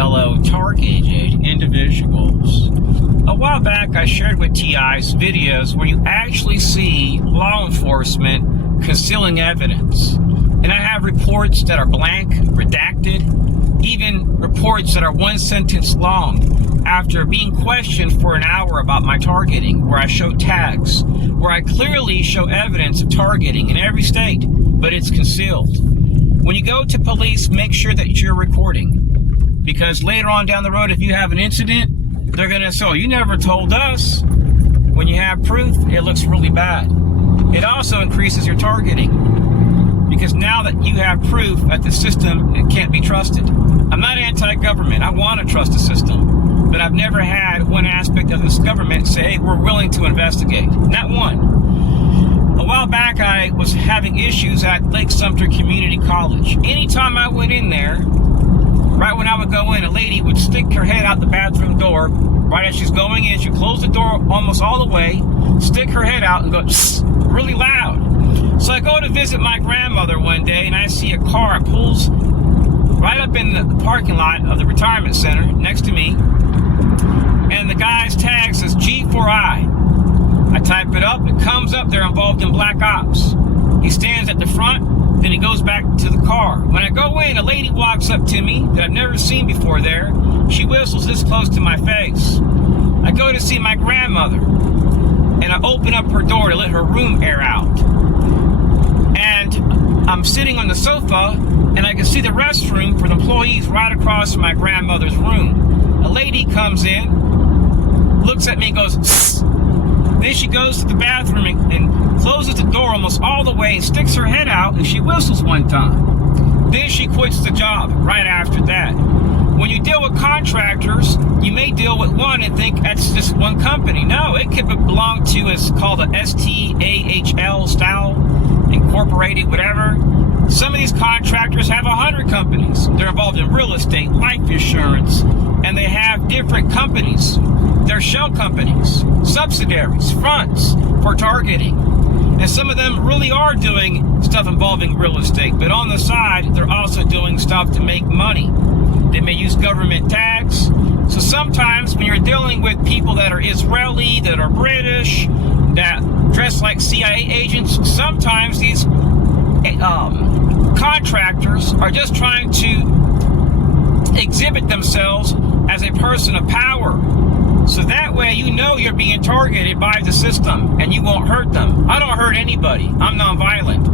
fellow targeted individuals. A while back, I shared with TIs videos where you actually see law enforcement concealing evidence. And I have reports that are blank, redacted, even reports that are one sentence long after being questioned for an hour about my targeting, where I show tags, where I clearly show evidence of targeting in every state, but it's concealed. When you go to police, make sure that you're recording, because later on down the road, if you have an incident, they're going to say, oh, you never told us. When you have proof, it looks really bad. It also increases your targeting, because now that you have proof that the system, it can't be trusted. I'm not anti-government. I want to trust the system, but I've never had one aspect of this government say, hey, we're willing to investigate. Not one. A while back, I was having issues at Lake Sumter Community College. Anytime I went in there, right when I would go in, a lady would stick her head out the bathroom door. Right as she's going in, she'd close the door almost all the way, stick her head out and go really loud. So I go to visit my grandmother one day, and I see a car pulls right up in the parking lot of the retirement center next to me, and the guy's tag says G4I. I type it up, it comes up, they're involved in black ops. He stands at the front, then he goes back to the car. When I go in, a lady walks up to me that I've never seen before there. She whistles this close to my face. I go to see my grandmother, and I open up her door to let her room air out. And I'm sitting on the sofa, and I can see the restroom for the employees right across from my grandmother's room. A lady comes in, looks at me and goes, Sss. Then she goes to the bathroom and closes the door almost all the way and sticks her head out, and she whistles one time. Then she quits the job right after that. When you deal with contractors, you may deal with one and think that's just one company. No, it could belong to, it's called a STAHL style, incorporated, whatever. Some of these contractors have 100 companies. They're involved in real estate, life insurance, and they have different companies. They're shell companies, subsidiaries, fronts for targeting. And some of them really are doing stuff involving real estate, but on the side, they're also doing stuff to make money. They may use government tags. So sometimes when you're dealing with people that are Israeli, that are British, that dress like CIA agents, sometimes these contractors are just trying to exhibit themselves as a person of power. So that way you know you're being targeted by the system and you won't hurt them. I don't hurt anybody. I'm nonviolent.